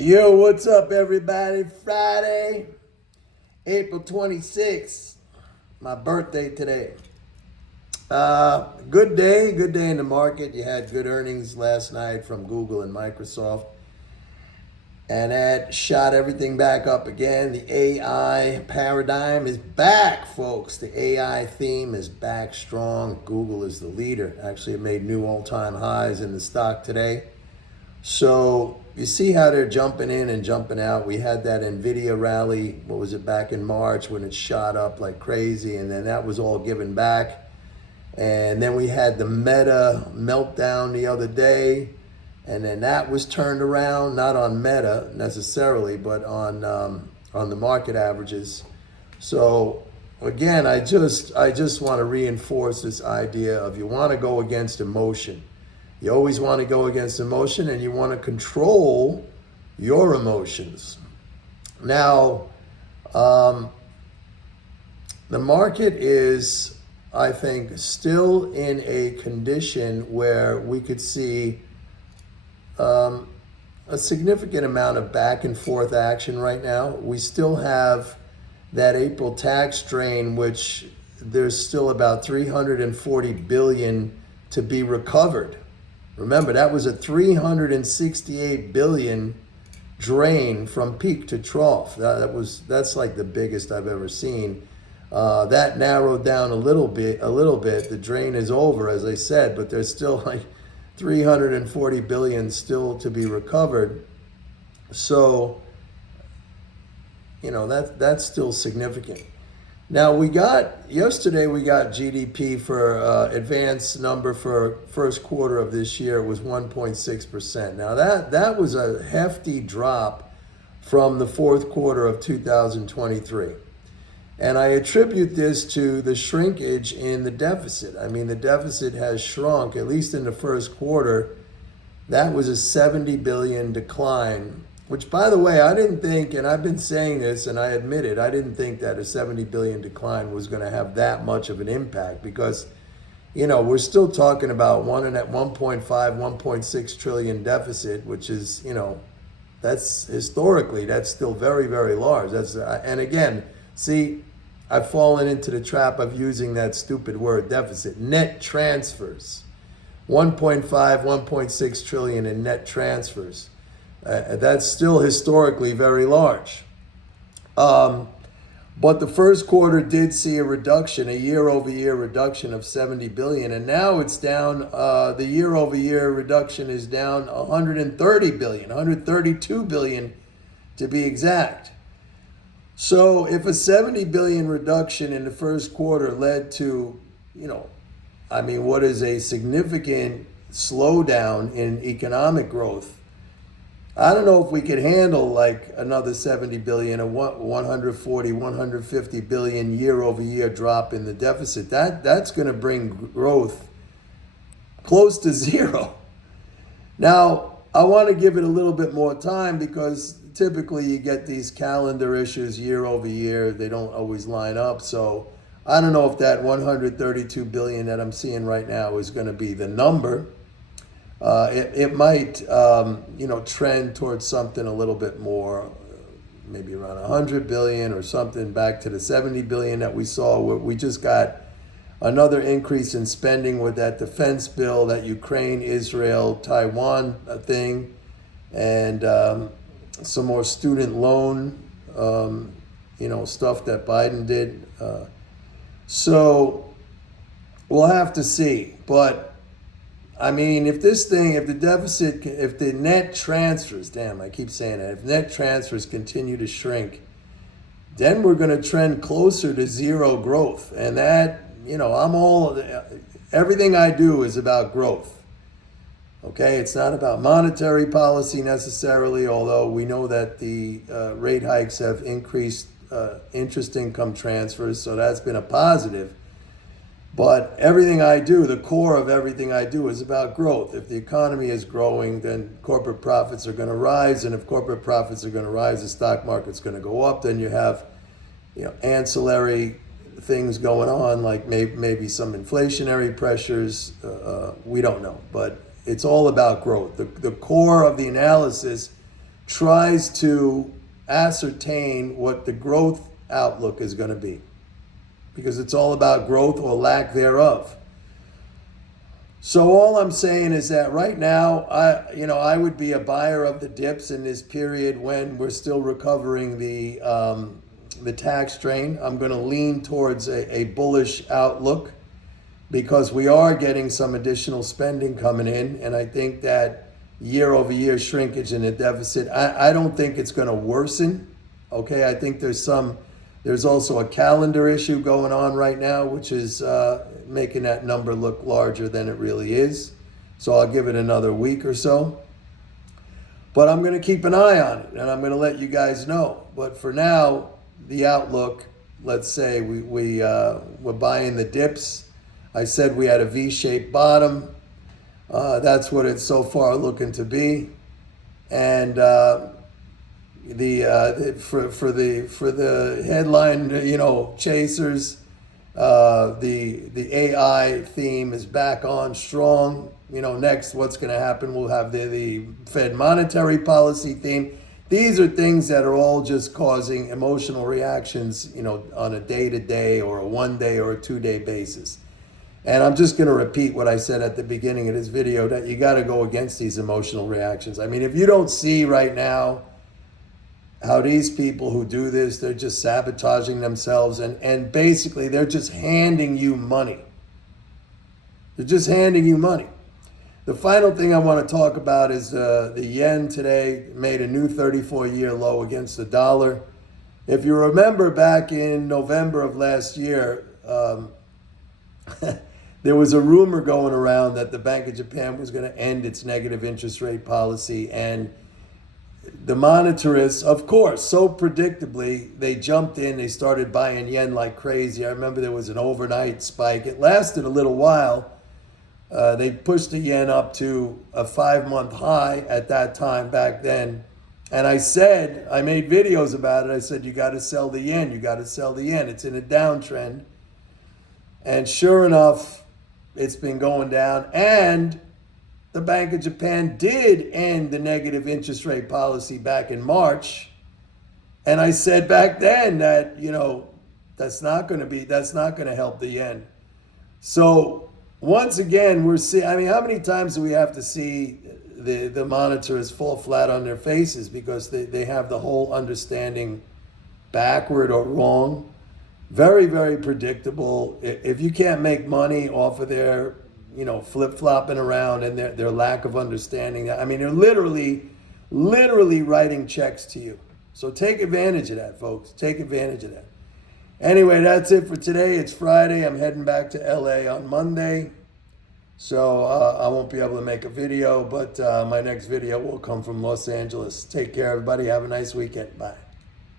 Yo, what's up, everybody? Friday, April 26th, my birthday today. Good day in the market. You had good earnings last night from Google and Microsoft, and that shot everything back up again. The AI paradigm is back, folks. The AI theme is back strong. Google is the leader. Actually, it made new all-time highs in the stock today. So you see how they're jumping in and jumping out. We had that Nvidia rally, what was it, back in March when it shot up like crazy, and then that was all given back. And then we had the Meta meltdown the other day, and then that was turned around, not on Meta necessarily, but on the market averages. So again, I just want to reinforce this idea of you want to go against emotion. You always want to go against emotion, and you want to control your emotions. Now, the market is, I think, still in a condition where we could see a significant amount of back and forth action right now. We still have that April tax drain, which there's still about 340 billion to be recovered. Remember, that was a 368 billion drain from peak to trough. That's like the biggest I've ever seen. That narrowed down a little bit. The drain is over, as I said, but there's still like 340 billion still to be recovered. So, that's still significant. Now yesterday we got GDP for advanced number for first quarter of this year was 1.6%. Now that was a hefty drop from the fourth quarter of 2023. And I attribute this to the shrinkage in the deficit. I mean, the deficit has shrunk, at least in the first quarter. That was a 70 billion decline, which, by the way, I didn't think, and I've been saying this, and I admit it, I didn't think that a 70 billion decline was going to have that much of an impact because, we're still talking about 1.5, 1.6 trillion deficit, which is, that's historically, that's still very, very large. And again, see, I've fallen into the trap of using that stupid word deficit. Net transfers, 1.5, 1.6 trillion in net transfers. That's still historically very large. But the first quarter did see a reduction, a year-over-year reduction of 70 billion. And now it's down, the year-over-year reduction is down 130 billion, 132 billion to be exact. So if a 70 billion reduction in the first quarter led to, what is a significant slowdown in economic growth, I don't know if we could handle like another 70 billion or 140, 150 billion year over year drop in the deficit. That's going to bring growth close to zero. Now, I want to give it a little bit more time because typically you get these calendar issues year over year. They don't always line up. So I don't know if that 132 billion that I'm seeing right now is going to be the number. It might, trend towards something a little bit more, maybe around 100 billion or something back to the 70 billion that we saw. We just got another increase in spending with that defense bill, that Ukraine, Israel, Taiwan thing, and some more student loan, stuff that Biden did. So we'll have to see. But if the net transfers, I keep saying that, if net transfers continue to shrink, then we're going to trend closer to zero growth. And that, everything I do is about growth. Okay, it's not about monetary policy necessarily, although we know that the rate hikes have increased interest income transfers, so that's been a positive. But everything I do, the core of everything I do is about growth. If the economy is growing, then corporate profits are going to rise. And if corporate profits are going to rise, the stock market's going to go up. Then you have, ancillary things going on, like maybe some inflationary pressures. We don't know. But it's all about growth. The core of the analysis tries to ascertain what the growth outlook is going to be, because it's all about growth or lack thereof. So all I'm saying is that right now, I would be a buyer of the dips in this period when we're still recovering the tax strain. I'm going to lean towards a bullish outlook because we are getting some additional spending coming in, and I think that year-over-year shrinkage in the deficit, I don't think it's going to worsen. Okay, I think there's also a calendar issue going on right now, which is making that number look larger than it really is. So I'll give it another week or so. But I'm going to keep an eye on it, and I'm going to let you guys know. But for now, the outlook, let's say we're buying the dips. I said we had a V-shaped bottom. That's what it's so far looking to be. And for the headline, chasers, the AI theme is back on strong. Next, what's going to happen? We'll have the Fed monetary policy theme. These are things that are all just causing emotional reactions, on a day-to-day or a one-day or a two-day basis. And I'm just going to repeat what I said at the beginning of this video, that you got to go against these emotional reactions. I mean, if you don't see right now how these people who do this, they're just sabotaging themselves, and basically they're just handing you money. They're just handing you money. The final thing I want to talk about is the yen today made a new 34-year low against the dollar. If you remember back in November of last year, there was a rumor going around that the Bank of Japan was going to end its negative interest rate policy, and the monetarists, of course, so predictably, they jumped in, they started buying yen like crazy. I remember there was an overnight spike. It lasted a little while. They pushed the yen up to a 5-month high at that time back then. And I made videos about it. I said, you got to sell the yen. You got to sell the yen. It's in a downtrend. And sure enough, it's been going down. And the Bank of Japan did end the negative interest rate policy back in March. And I said back then that, that's not going to help the yen. So once again, we're seeing, how many times do we have to see the monetarists fall flat on their faces because they have the whole understanding backward or wrong? Very, very predictable. If you can't make money off of their, flip-flopping around and their lack of understanding, they're literally writing checks to you. So take advantage of that, folks. Take advantage of that. Anyway, that's it for today. It's Friday. I'm heading back to LA on Monday. So I won't be able to make a video, but my next video will come from Los Angeles. Take care, everybody. Have a nice weekend. Bye.